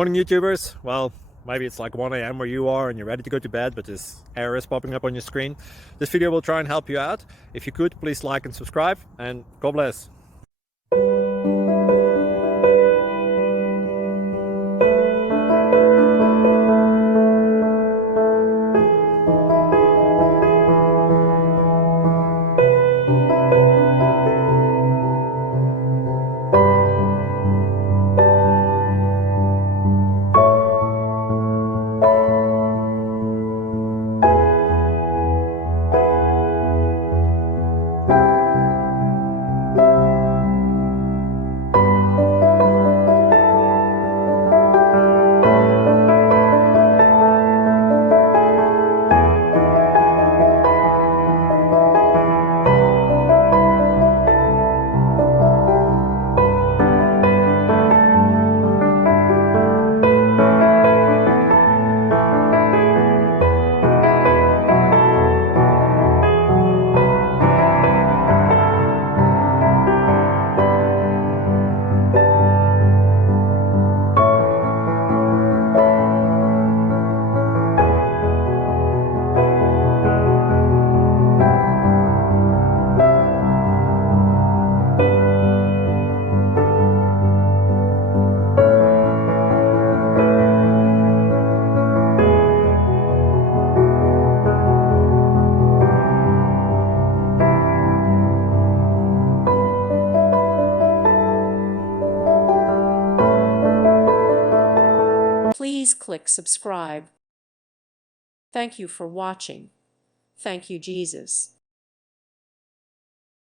Morning YouTubers. Well, maybe it's like 1 a.m. where you are and you're ready to go to bed, but this error is popping up on your screen. This video will try and help you out. If you could, please like and subscribe, and God bless. Please click subscribe. Thank you for watching. Thank you, Jesus.